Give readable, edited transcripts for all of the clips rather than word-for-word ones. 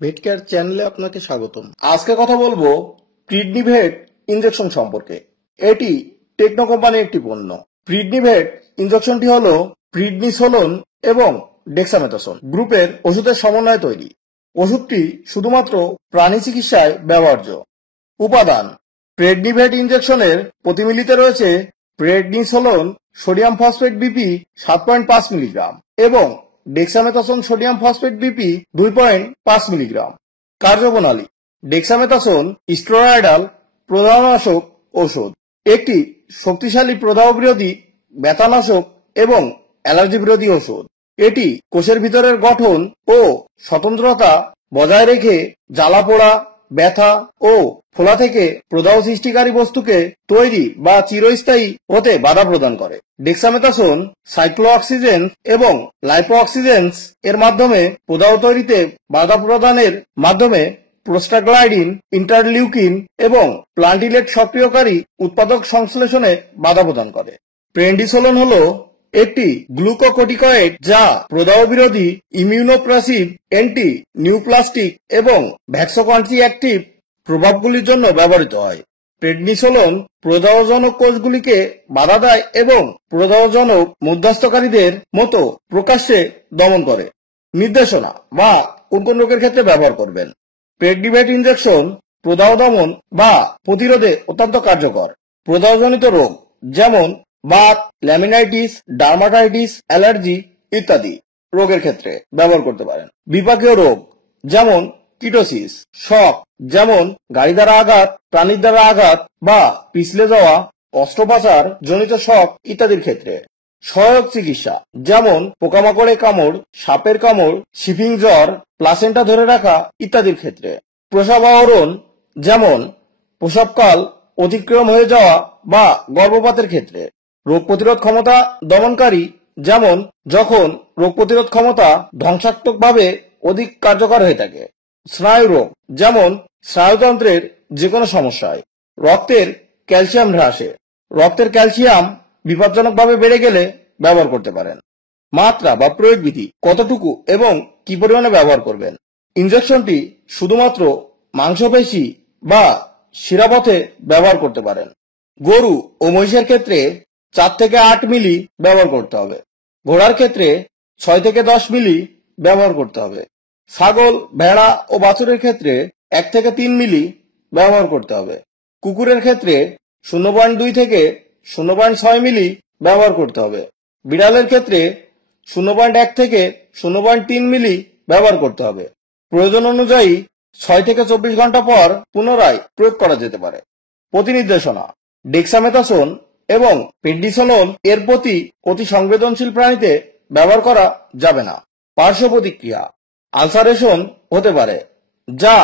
ভেটকেয়ার চ্যানেলে আপনাকে স্বাগতম। আজকে কথা বলবো প্রিডনিভেট ইনজেকশন সম্পর্কে। এটি টেকনো কোম্পানির একটি পণ্য। প্রিডনিভেট ইনজেকশনটি হলো প্রিডনিসোলোন এবং ডেক্সামেথাসোন গ্রুপের ওষুধের সমন্বয়ে তৈরি। ওষুধটি শুধুমাত্র প্রাণী চিকিৎসায় ব্যবহার্য। উপাদান: প্রেডনিভেট ইনজেকশনের প্রতি মিলিতে রয়েছে prednisolone sodium phosphate BP 7.5 milligram এবং dexamethasone sodium phosphate BP 2.5 milligram. কার্যপ্রণালী: ডেক্সামেথাসোন স্টেরয়েডাল প্রদাহনাশক ঔষধ, একটি শক্তিশালী প্রদাহ বিরোধী, ব্যথানাশক এবং অ্যালার্জি বিরোধী ওষুধ। এটি কোষের ভিতরের গঠন ও স্বতন্ত্রতা বজায় রেখে জ্বালাপোড়া, ব্যথা ও ফোলা থেকে প্রদাহ সৃষ্টিকারী বস্তুকে তৈরি বা চিরস্থায়ী হতে বাধা প্রদান করে। ডেক্সামেথাসোন সাইক্লোঅক্সিজেন এবং লাইপোঅক্সিজেন্স এর মাধ্যমে প্রদাহ তৈরিতে বাধা প্রদানের মাধ্যমে প্রোস্টাগ্ল্যান্ডিন, ইন্টারলিউকিন এবং প্লান্টিলেট সক্রিয়কারী উৎপাদক সংশ্লেষণে বাধা প্রদান করে। প্রেডিসোলোন হলো একটি গ্লুকোকর্টিকয়েড যা প্রদাহ বিরোধী, ইমিউনোপ্রেসিভ, অ্যান্টি নিউপ্লাস্টিক এবং ভ্যাক্সোকন্ট্রিঅ্যাক্টিভ প্রভাবগুলির জন্য ব্যবহৃত হয়। প্রেডনিসোলোন প্রদাহজনক কোষগুলিকে বাধা দেয় এবং প্রদাহজনক মধ্যস্থকারীদের মতো প্রকাশ্যে দমন করে। নির্দেশনা বা কোন কোন রোগের ক্ষেত্রে ব্যবহার করবেন। প্রেডনিভেট ইনজেকশন প্রদাহ দমন বা প্রতিরোধে অত্যন্ত কার্যকর। প্রদাহজনিত রোগ যেমন বাত, ল্যামিনাইটিস, ডার্মাটাইটিস, অ্যালার্জি ইত্যাদি রোগের ক্ষেত্রে ব্যবহার করতে পারেন। বিপাকীয় রোগ যেমন কিটোসিস, শক যেমন গাড়ি দ্বারা আঘাত, প্রাণীর দ্বারা আঘাত বা পিছলে যাওয়া, অস্ত্রোপচার জনিত শক ইত্যাদির ক্ষেত্রে। সহায়ক চিকিৎসা যেমন পোকামাকড়ের কামড়, সাপের কামড়, শিফিং জ্বর, প্লাসেন্টা ধরে রাখা ইত্যাদির ক্ষেত্রে। প্রসব আহরণ যেমন প্রসবকাল অতিক্রম হয়ে যাওয়া বা গর্ভপাতের ক্ষেত্রে। রোগ প্রতিরোধ ক্ষমতা দমনকারী যেমন যখন রোগ প্রতিরোধ ক্ষমতা ধ্বংসাত্মকভাবে অধিক কার্যকর হয়ে থাকে। স্নায়ু রোগ যেমন স্নায়ুতন্ত্রের যে কোনো সমস্যায়। রক্তের ক্যালসিয়াম হ্রাসে, রক্তের ক্যালসিয়াম বিপজ্জনকভাবে বেড়ে গেলে ব্যবহার করতে পারেন। মাত্রা বা প্রয়োগ বিধি: কতটুকু এবং কি পরিমাণে ব্যবহার করবেন। ইনজেকশনটি শুধুমাত্র মাংসপেশি বা শিরাপথে ব্যবহার করতে পারেন। গরু ও মহিষের ক্ষেত্রে 4 থেকে 8 মিলি ব্যবহার করতে হবে। ঘোড়ার ক্ষেত্রে 6 থেকে 10 মিলি ব্যবহার করতে হবে। ছাগল, ভেড়া ও বাছুরের ক্ষেত্রে 1 থেকে 3 মিলি ব্যবহার করতে হবে। কুকুরের ক্ষেত্রে 0.2 থেকে 0.6 মিলি ব্যবহার করতে হবে। বিড়ালের ক্ষেত্রে 0.1 থেকে 0.3 মিলি ব্যবহার করতে হবে। প্রয়োজন অনুযায়ী 6 থেকে 24 ঘন্টা পর পুনরায় প্রয়োগ করা যেতে পারে। প্রতিনির্দেশনা: ডেক্সামেথাসোন এবং প্রেডনিসোলোন এর প্রতি অতি সংবেদনশীল প্রাণীতে ব্যবহার করা যাবে না। পার্শ্ব প্রতিক্রিয়া: আলসারেশন হতে পারে যা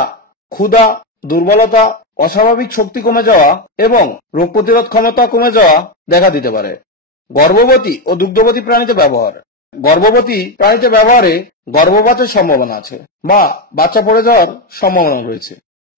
ক্ষুধা, দুর্বলতা, অস্বাভাবিক শক্তি কমে যাওয়া এবং রোগ প্রতিরোধ ক্ষমতা কমে যাওয়া দেখা দিতে পারে। গর্ভবতী ও দুগ্ধবতী প্রাণীতে ব্যবহার: গর্ভবতী প্রাণীতে ব্যবহারে গর্ভপাতের সম্ভাবনা আছে বা বাচ্চা পড়ে যাওয়ার সম্ভাবনা রয়েছে।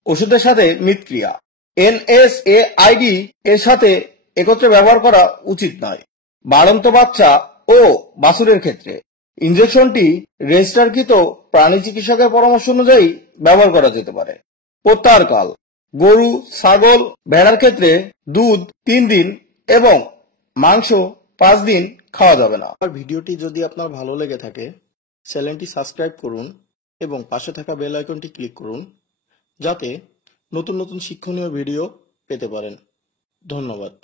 ওষুধের সাথে মিথস্ক্রিয়া: এনএসএআইডি এর সাথে একত্রে ব্যবহার করা উচিত নয়। বাড়ন্ত বাচ্চা ও বাছুরের ক্ষেত্রে ইনজেকশনটি রেজিস্টারকৃত প্রাণী চিকিৎসকের পরামর্শ অনুযায়ী ব্যবহার করা যেতে পারে। প্রত্যাহারকাল: গরু, ছাগল, ভেড়ার ক্ষেত্রে দুধ 3 দিন এবং মাংস 5 দিন খাওয়া যাবে না। আর ভিডিওটি যদি আপনার ভালো লেগে থাকে চ্যানেলটি সাবস্ক্রাইব করুন এবং পাশে থাকা বেল আইকনটি ক্লিক করুন যাতে নতুন নতুন শিক্ষণীয় ভিডিও পেতে পারেন। ধন্যবাদ।